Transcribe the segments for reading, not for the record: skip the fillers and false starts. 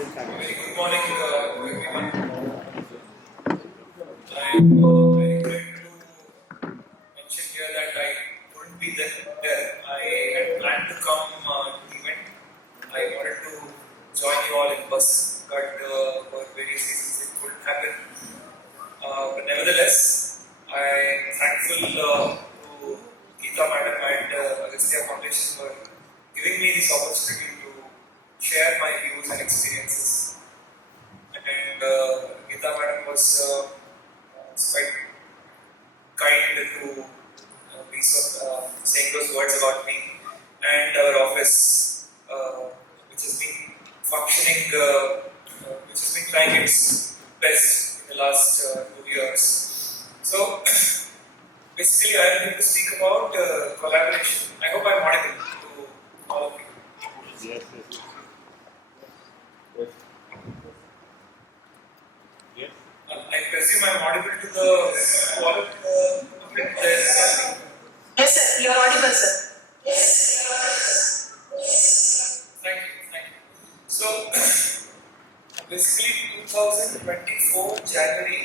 Very good morning, everyone. I'm very glad to mention here that I couldn't be there. I had planned to come to the event. I wanted to join you all in person, but for various reasons it couldn't happen. But nevertheless, I'm thankful to Geeta Madam and Agastya Foundation for giving me this opportunity to share my views and experiences. And Geeta Madam was quite kind to be saying those words about me and our office, which has been functioning, which has been trying its best in the last 2 years. So, basically, I am going to speak about collaboration. I hope I am audible to all of you. Yes. I presume I am audible to all of the Yes, sir. You are audible, sir. Thank you. So, basically, 2024 January,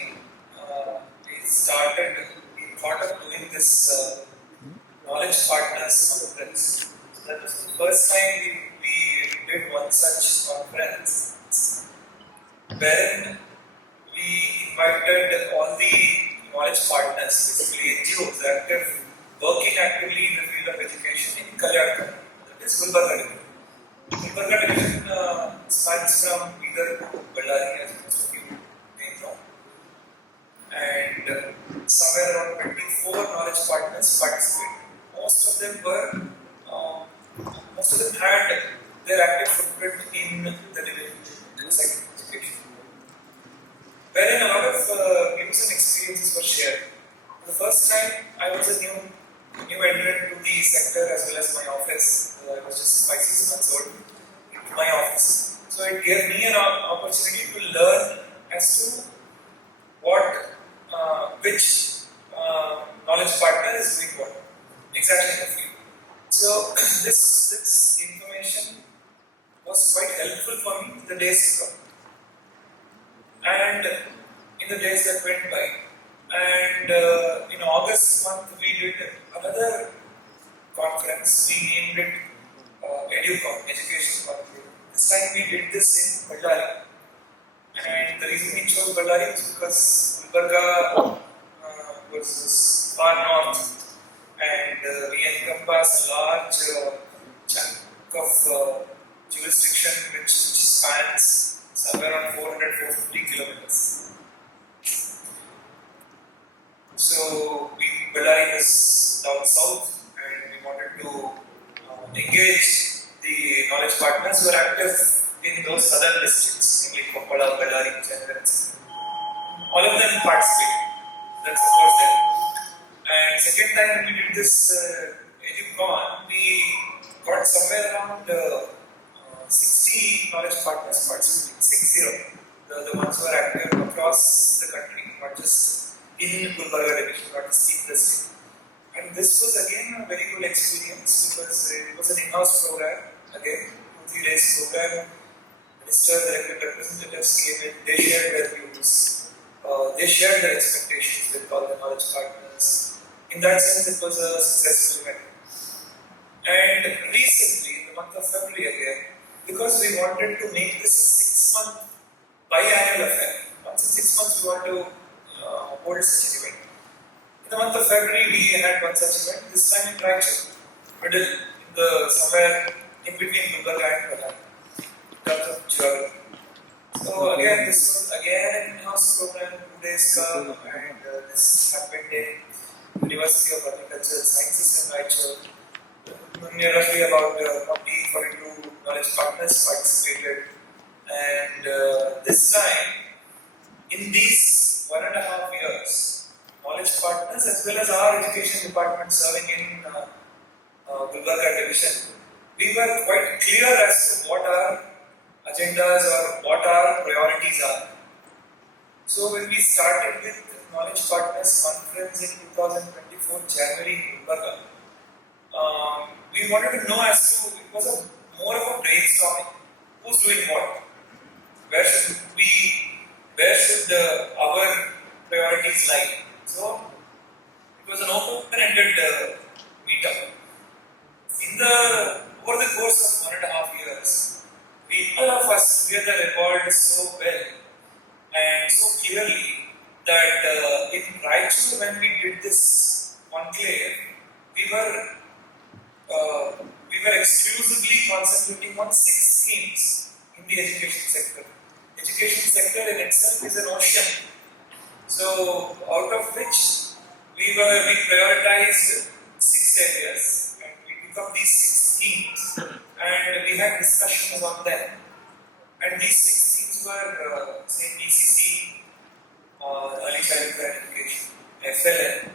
we thought of doing this Knowledge Partners Conference. So that was the first time we did one such conference, wherein we invited all the knowledge partners, basically NGOs that are working actively in the field of education in Kalyan, that is Gulbarga division. Gulbarga division spans from either to Ballari, as most of you may know, and somewhere around 24 knowledge partners participated. Most of them had their active footprint in the division, second education, wherein a lot of views and experiences were shared. For the first time, I was a new entrant to the sector as well as my office. I was just 5-6 months old into my office. So it gave me an opportunity to learn as to which knowledge partner is doing what exactly in the field. So this information was quite helpful for me in the days to come. And in the days that went by, and in August month we did another conference. We named it EduCon, Education Conference. This time we did this in Ballari, and the reason we chose Ballari was because Gulbarga was far north, and we encompass a large chunk of jurisdiction which spans somewhere around 400-450 kilometers. So Ballari is down south, and we wanted to engage the knowledge partners who are active in those southern districts, namely Koppala, Ballari, Chandrans. All of them participated. That's the first time. And second time we did this EduCon, we got somewhere around 60 knowledge partners participating, 60. The ones who are active across the country, not just in Gulbarga division, not just in the state. And this was again a very good experience because it was an in-house program, again, 2-3 days program. Minister, the elected representatives came in, they shared their views, they shared their expectations with all the knowledge partners. In that sense, it was a successful event. And recently, in the month of February again, because we wanted to make this a 6-month biannual affair. Once in 6 months we want to hold such an event. In the month of February we had one such event, this time in Raichur, somewhere in between Gulbarga and Ballari, in terms of geography. So again, this was again an in-house program, 2 days and this happened in University of Agricultural Sciences in Raichur. Roughly about 42 knowledge partners participated, and this time, in these 1.5 years, knowledge partners as well as our education department serving in Gulbarga division, we were quite clear as to what our agendas or what our priorities are. So when we started with Knowledge Partners Conference in 2024 January in Gulbarga, we wanted to know as to, it was more of a brainstorming, who's doing what. where should our priorities lie? So it was an open-ended meetup. Over the course of 1.5 years, all of us together evolved so well and so clearly that in Raichur, when we did this conclave, we were we were exclusively concentrating on 6 themes in the education sector. Education sector in itself is an ocean. So, out of which we prioritized 6 areas and we took up these 6 themes and we had discussions on them. And these 6 themes were, say, PCC, early childhood education, FLN,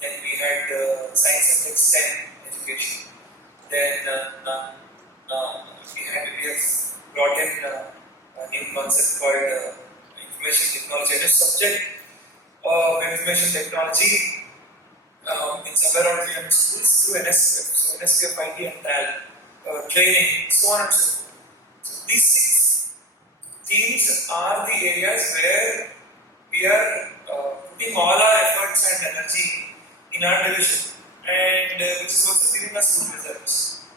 then we had science and tech STEM education, then we have brought in a new concept called information technology, and a subject of information technology in somewhere around 300 schools through NSQF, so NSQF IT and TAL, training, so on and so forth. So these 6 themes are the areas where we are putting all our efforts and energy in our division, and which is also giving us good results.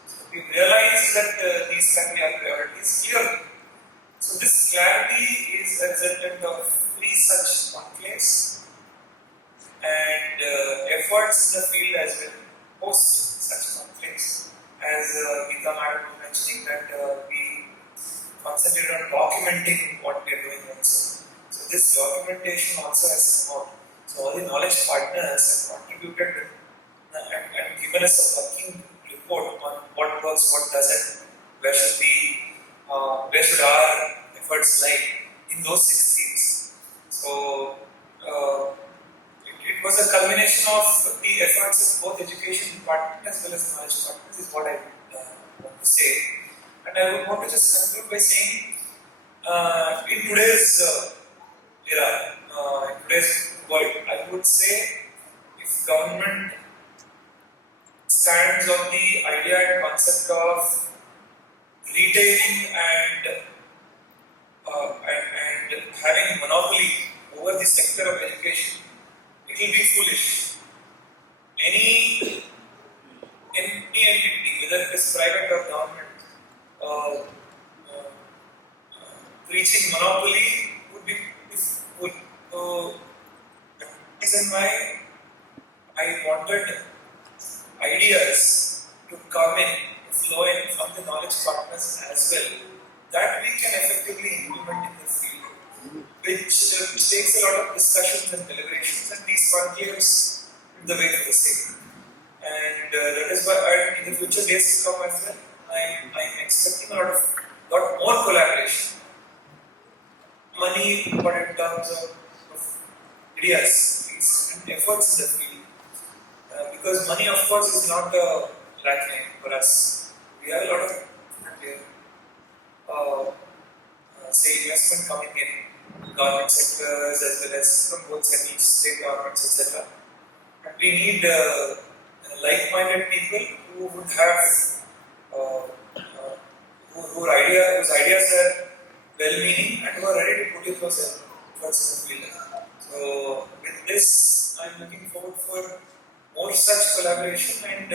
So we realize that these can be our priorities clearly. So this clarity is a resultant of 3 such conclaves and efforts in the field as well post such conclaves. As Geeta Madam was mentioning that we concentrate on documenting what we are doing also. So this documentation also has come out. So all the knowledge partners have contributed and given us a working report on what works, what doesn't, where should our efforts lie in those 6 themes. So it was a culmination of the efforts of both education department as well as knowledge partners is what I want to say. And I would want to just conclude by saying in today's era, in today's world, I would say if government stands on the idea and concept of retailing and having monopoly over the sector of education, it will be foolish. Any entity, whether it is private or government, reaching monopoly would be good. So the reason why I wanted ideas to come in, to flow in from the knowledge partners as well, that we can effectively implement in the field, which takes a lot of discussions and deliberations, and these conclaves the way to the same. And that is why in the future days to come as well, I'm expecting a lot more collaboration. Money, but in terms of ideas and efforts in the field. Because money, of course, is not lacking for us. We have a lot of say investment coming in government sectors as well as from both central state governments, etc. And we need like-minded people who would have whose ideas are well-meaning and who are ready to put in those efforts in the field. So with this, I'm looking forward for more such collaboration and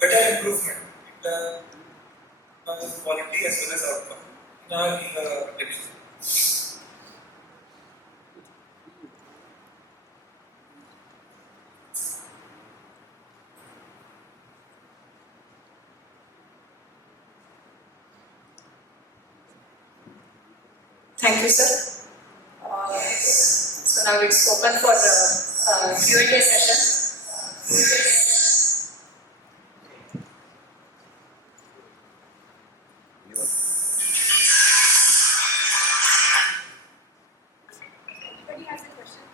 better improvement in the quality as well as outcome in our division. Thank you, sir. So now it's open for the Q&A session.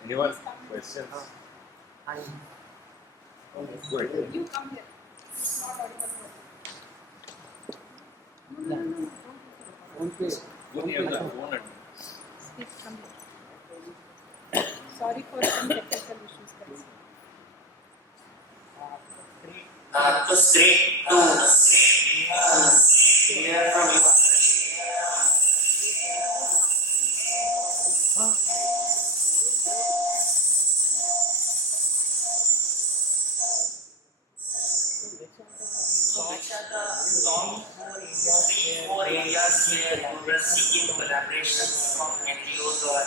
Anyone question? Go ahead. You come here. It's not audible. Please come here. Sorry for some technical issues, guys. To straight to hear from you. areas where we were seeking collaborations from NGOs or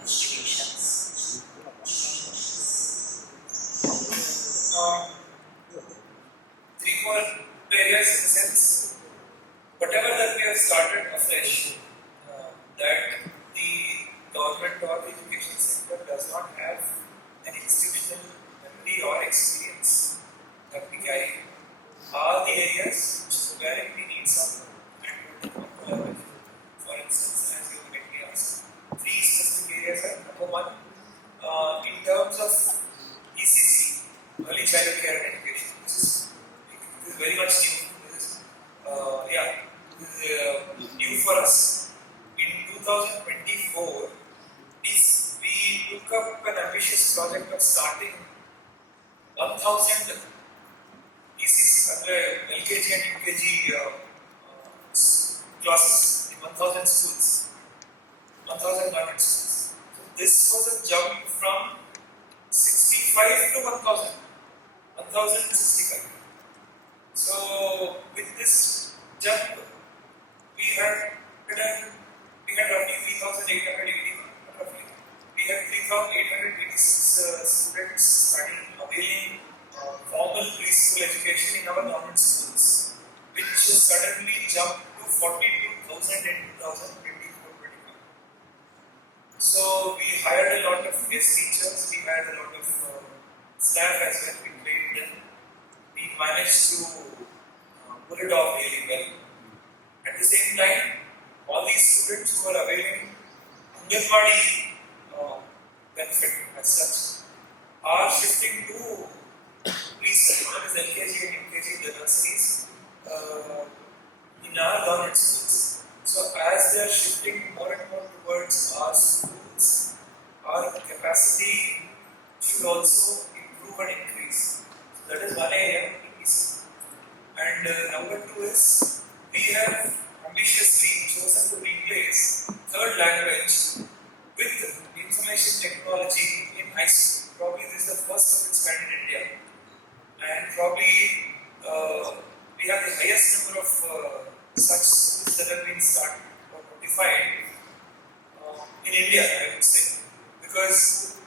institutions. Three more areas in the sense, whatever that we have started afresh, that the government or the education sector does not have an institutional memory or experience that we carry, are the areas where we need some collaboration. For instance, as you rightly asked, three specific areas are: number one, in terms of ECC, early childhood care and education. This is very much new. This is new for us. In 2024, we took up an ambitious project of starting 1,000 ECC, LKG and UKG classes in 1,000 schools, 1,000 government schools. So this was a jump from 65 to 1,000, 1,065. So with this jump, we had roughly 3,880. Roughly, we had 3,886 students studying, availing formal preschool education in our government schools, which suddenly jumped to 42,000 in 2024-25. So we hired a lot of guest teachers, we had a lot of staff as well. We trained them. We managed to pull it off really well. At the same time, all these students who are availing Anganwadi benefit as such are shifting to preschool, that is LKG and UKG, the nurseries, in our government schools. So as they are shifting more and more towards our schools, our capacity should also improve and increase. So that is one area. And number two is, we have ambitiously chosen to replace third language with information technology in high school. Probably this is the first of its kind in India. And probably we have the highest number of such schools that have been started or notified in India, I would say. Because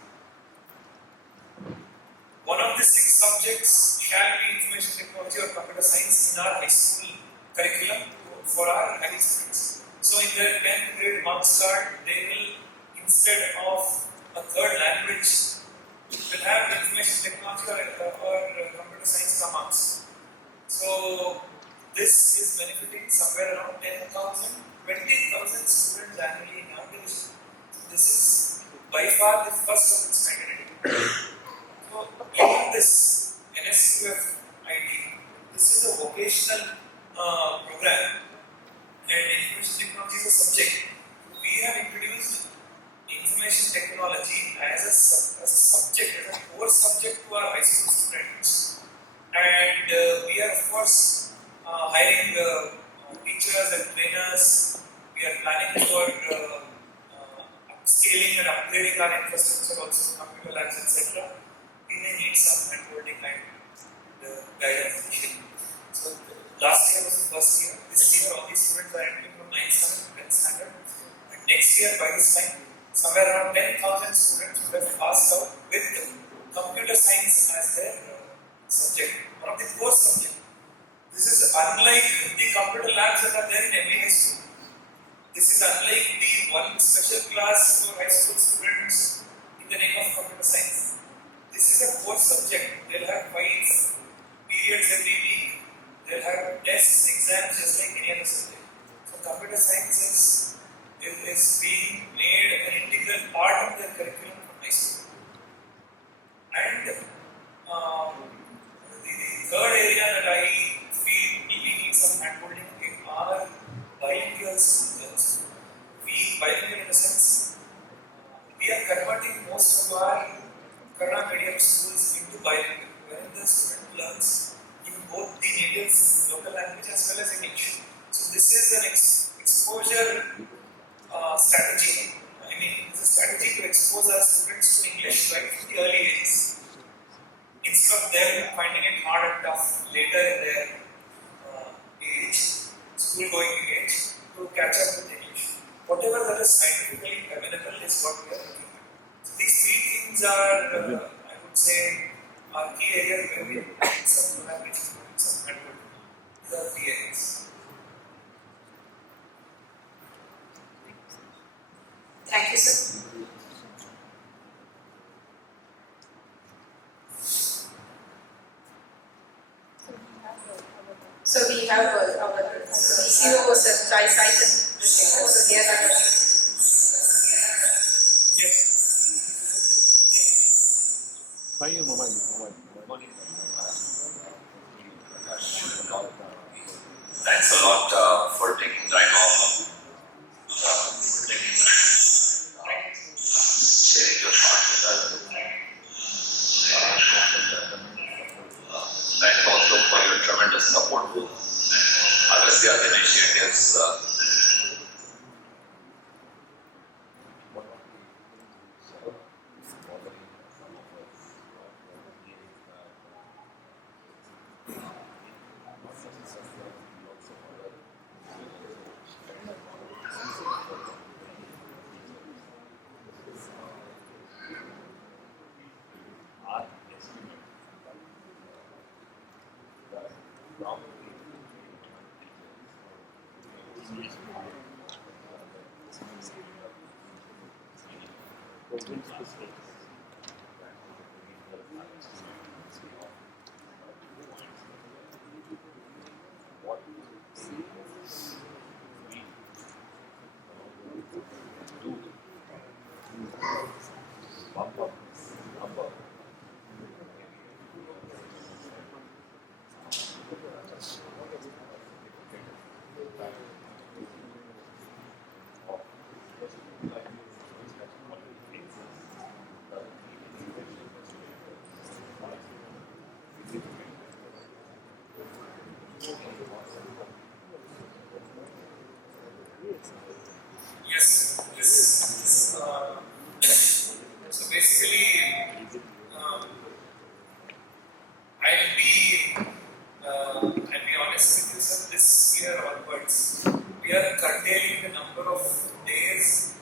one of the 6 subjects shall be information technology or computer science in our high school curriculum for our high students. So in their 10th grade marks card, they will, instead of a third language, will have information technology or computer science marks. So this is benefiting somewhere around 10,000, 20,000 students annually in our division. This is by far the first of its kind in India. So given this NSQF ID, this is a vocational program, and information technology is a subject. We have introduced information technology as a subject, as a core subject to our high school students. And we are of course hiring teachers and trainers. We are planning for upscaling and upgrading our infrastructure, also computer labs, etc. We may need some handholding and guidance. So last year was the first year. This year all these students are entering from 9th standard to 10th standard. And next year by this time, somewhere around 10,000 students would have passed out with computer science as their subject, one of the core subjects. This is unlike the computer labs that are there in every high school. This is unlike the one special class for high school students in the name of computer science. This is a core subject. They'll have 5 periods every week. They'll have tests, exams, just like any other subject. So computer science is being made an integral part of their curriculum from high school. And the third area that I feel we need some handholding are bilingual students. Bilingual in the sense, we are converting most of our Kannada medium schools into bilingual, wherein the student learns in both the native local language as well as English. So this is an exposure strategy. I mean, it's a strategy to expose our students to English right from the early ages, instead of them finding it hard and tough later in their age. So school going age to catch up with English. Whatever that is scientifically available is what we are looking at. So these three things are, I would say, are key areas where we need some collaboration, some handwork. These are three areas. Thank you, sir. So we have our CEO, Sir Sai Saitan, so he has our Yes. Find your mobile. Thanks a lot for taking time off. Sharing your thoughts with us. Thanks also for your tremendous support to Agastya's initiatives. Yes. So basically, I'll be honest with you, sir. This year onwards, we are curtailing the number of days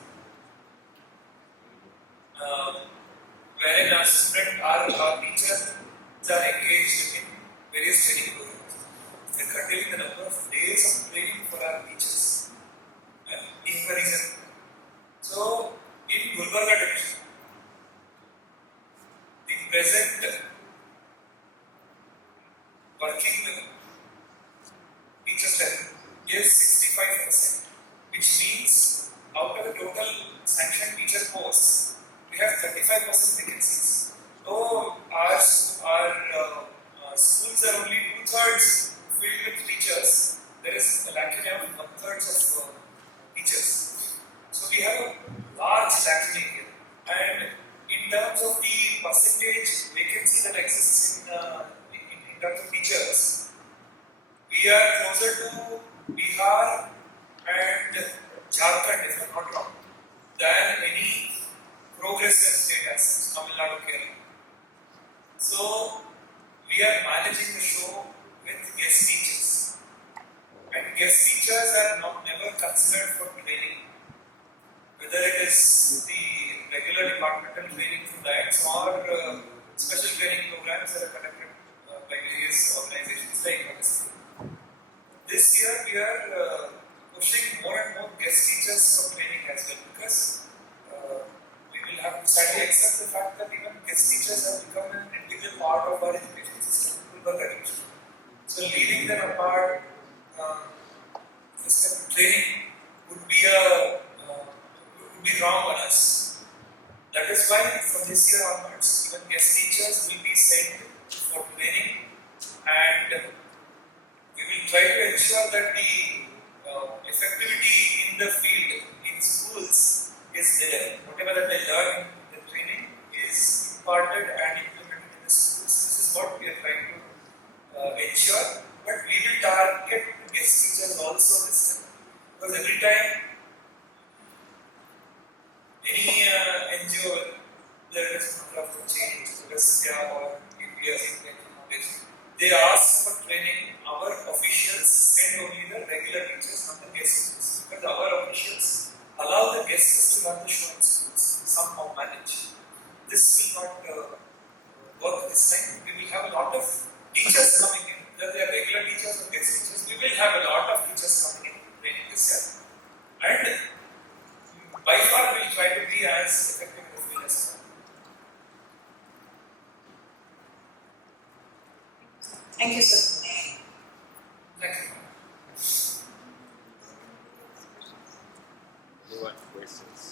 wherein our teachers are engaged in various training programs. We are curtailing the number of days of training for our teachers. In reason. So, in Gulbarga division, the present working teacher strength is 65%, which means out of the total sanctioned teacher posts, we have 35% vacancies. So our schools are only 2/3 filled with teachers. There is a lacking of 1/3 of teachers. So we have a large lacking here. And in terms of the percentage vacancy that exists in terms of teachers, we are closer to Bihar and Jharkhand, if I'm not wrong, than any progressive state as Tamil Nadu, Kerala. So we are managing the show with guest teachers, and guest teachers are never considered for training, whether it is the regular departmental training through DIETs or special training programs that are conducted by various organizations like Agastya. This year we are pushing more and more guest teachers for training as well, because we will have to sadly accept the fact that even guest teachers have become an integral part of our education system. So leaving them apart, this type of training would be wrong on us. That is why from this year onwards, even guest teachers will be sent for training, and we will try to ensure that the effectivity in the field, in schools, is there. Whatever that they learn in the training is imparted and implemented in the schools. This is what we are trying to ensure. But we will target guest teachers also this time. Because every time any NGO, there is a lot of change, Agastya or IAS, they ask for training. Our officials send only the regular teachers, not the guest teachers. Because our officials allow the guests to run the show in schools, somehow manage. This will not work this time. We will have a lot of teachers coming in, whether they are regular teachers or guest teachers. We will have a lot of teachers coming in training this year. And by far we will try to be as effective in the field as possible. Thank you, sir. Thank you. You want questions?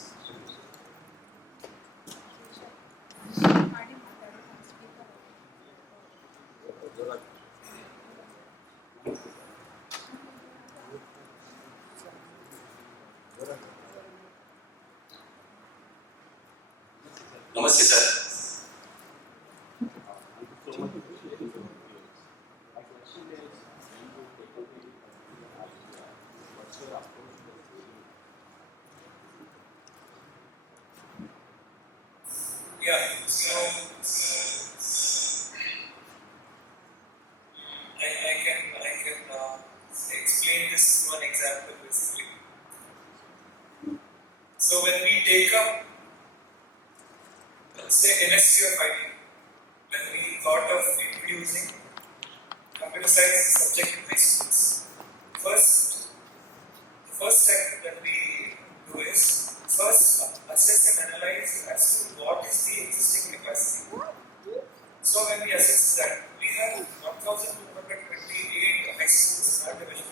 Namaste, sir. Yeah, so I can explain this one example basically. So when we take up, let's say NSC of IT, when we thought of introducing computer science subject in high schools, the first step that we do is first assess and analyze as to what is the existing capacity. So when we assess that, we have 1,228 high schools in our division.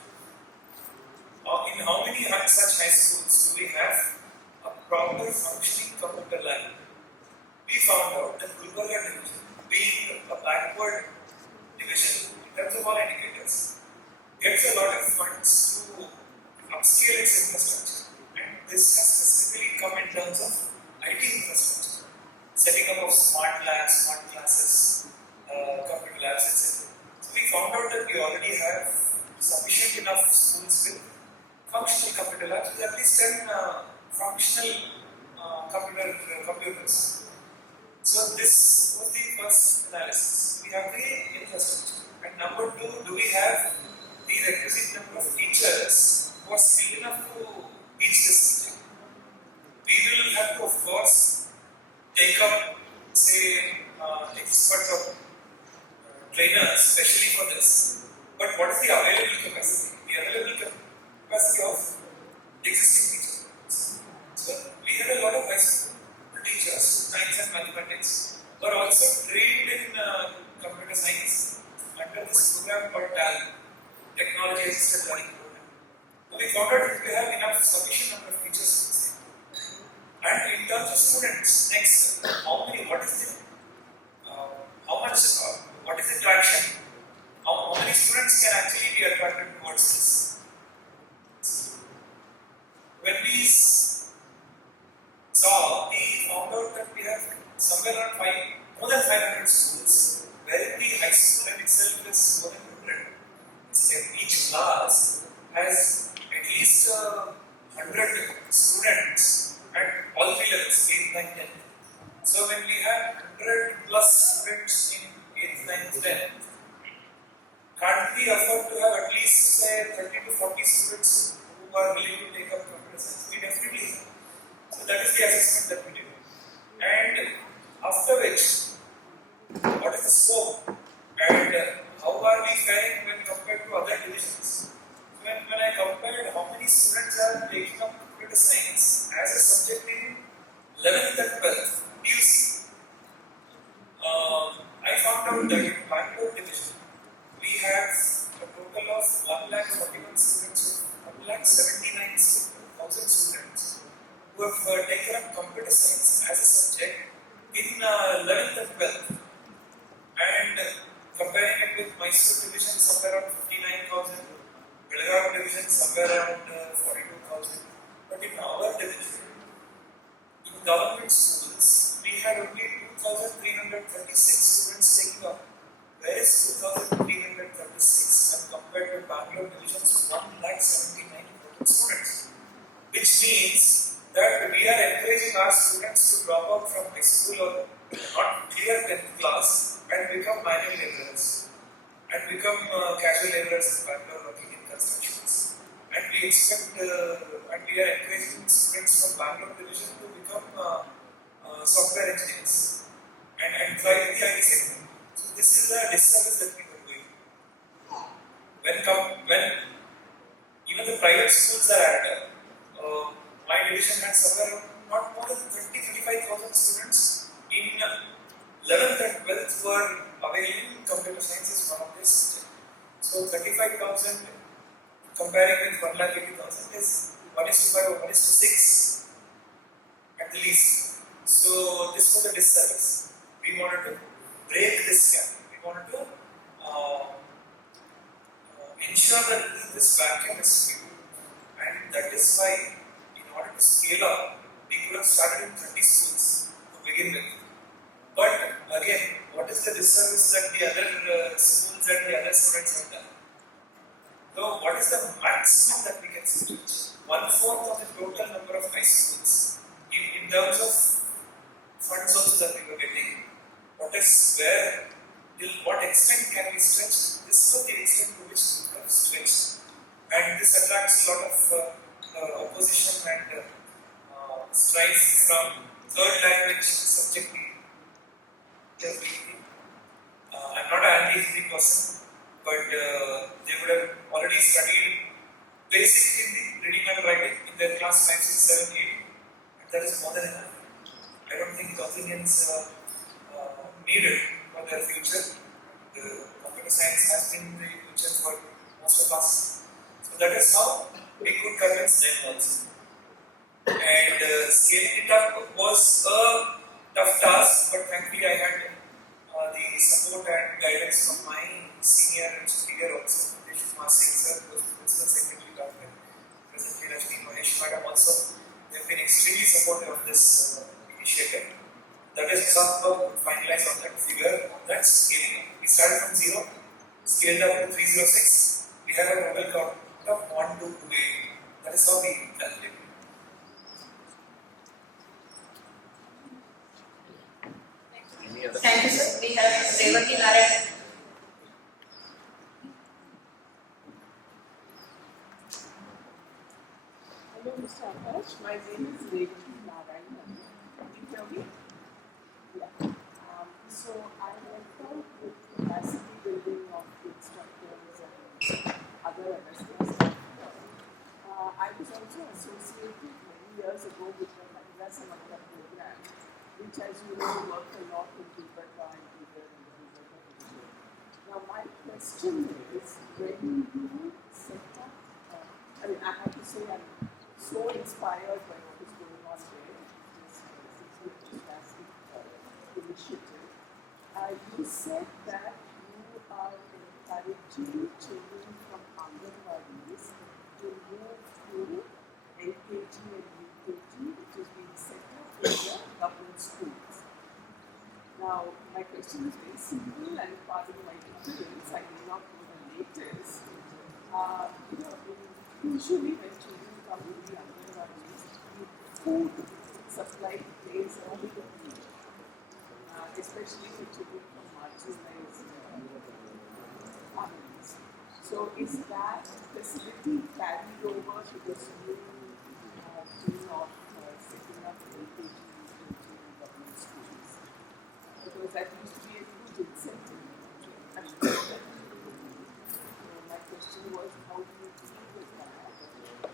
In how many such high schools do we have a proper functioning computer lab? We found out that Gulbarga division, being a backward division in terms of all indicators, gets a lot of funds to upscale its infrastructure. And this has specifically come in terms of IT infrastructure, setting up of smart labs, smart classes, computer labs, etc. So we found out that we already have sufficient enough schools with functional computer labs, with at least 10 functional computers. So this was the first analysis. We have the infrastructure. And number two, do we have the requisite number of teachers who are skilled enough to teach this subject? We will have to, of course, take up, say, experts or trainers, especially for this. But what is the available capacity? The available capacity of existing teachers. So we had a lot of high school teachers, science and mathematics, were also trained in computer science under this program called TAL, Technology Assisted Learning Program. So we found out that we have enough sufficient number of teachers. And in terms of students, next, what is the traction? How many students can actually be attracted towards this? When we saw, we found out that we have somewhere around more than 500 schools, where the high school in itself is more than 100. So each class has at least 100 students at all three levels, 8th, 9th, 10th. So when we have 100 plus students in 8th, 9th, 10th, can't we afford to have at least say 30 to 40 students who are willing to take up computer science? We definitely have. So that is the assessment that we do. And after which, what is the scope and how are we faring when compared to other divisions? When I compared how many students are taking up computer science as a subject in 11th and 12th, PUC, I found out that in Bangalore division, we have a total of 1,41 students, 1,79,000 students who have taken up computer science as a subject in 11th and 12th. And comparing it with Mysore division, somewhere around 59,000, Belgaum division, somewhere around 42,000. But in our division, in government schools, we had only 2,336 students taking up. Where is 2,336 when compared to Bangalore division's 1,79,000 students? Which means that we are encouraging our students to drop out from high school or not clear 10th class and become manual laborers and become casual laborers in Bangalore working in constructions. and we expect and we are encouraging students from Bangalore division to become software engineers and try the IT sector. So this is a disservice that we are doing. When even the private schools are added, my division had somewhere around not more than 35,000 students in 11th and 12th were availing computer science as one of their subject. So 35,000 comparing with 1,80,000 is 1:5 or 1:6 at the least. So this was a disservice. We wanted to break this gap. We wanted to ensure that this vacuum is filled, and that is why, in order to scale up, we could have started in 30 schools to begin with. But again, what is the disservice that the other schools and the other students have done? So, what is the maximum that we can reach? 1/4 of the total number of high schools in terms of funds also that we were getting. What is where, till what extent can we stretch? This was the extent to which we have stretched, and this attracts a lot of opposition and strife from third language subject. I'm not an anti-Hindi person, but they would have already studied basic Hindi, reading and writing in their class 5, 6, 7, 8, and that is more than enough. I don't think South Indians needed for their future. The computer science has been the future for most of us. So that is how we could convince them also. And scaling it up was a tough task, but thankfully I had the support and guidance from my senior and superior also. Kumar Singh sir, who was the principal secretary down there. Presently, Rajni Mahesh madam also. They have been extremely supportive of this initiative. That is how to finalize on that figure. That's scaling up. We started from 0, scaled up to 306. We have a total count of 1228. That is how we calculate. Thank you, sir. We have Revati Narayan. Hello, Mr. Akash. My name is Revati Narayan. Can you hear me? Yeah. So I went out with capacity building of instructors and other Agastya staff. I was also associated many years ago with the Mahila Samartha program, which, as you know, worked a lot with Gilberta and Peter and the Gilberta division. Now, my question is, when you set up, I have to say I'm so inspired by what is going on there, this fantastic initiative. You said that you are encouraging children from Anganwadis to move to LKG and UKG, which is being set up in the government schools. Now, my question is very simple, and pardon my ignorance, I may not know the latest. Usually when children come to the Anganwadis, the food supply plays a big role, especially for children from marginalized families. So, is that facility carried over to this new team of setting up LKG in government schools? Because that used to be a huge incentive. My question was, how do you deal with that?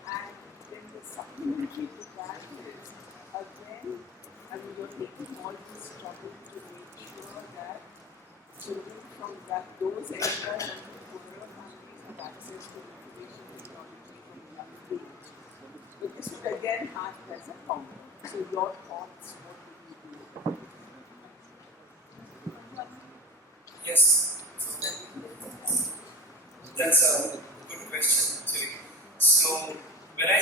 And then the supplementary to that is, again, you're taking all this trouble to make sure that children from those areas and poorer families have access to information technology from a young age. But this would again act as a counter. So your thoughts, what would you do? Yes. That's a good question, actually. So, when I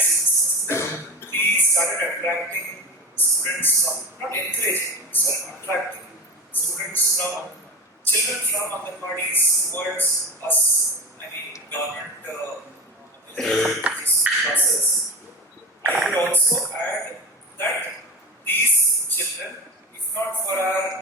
we started attracting students from, not encouraging, so attracting students from, children from Anganwadis towards us, I mean, government classes. I would also add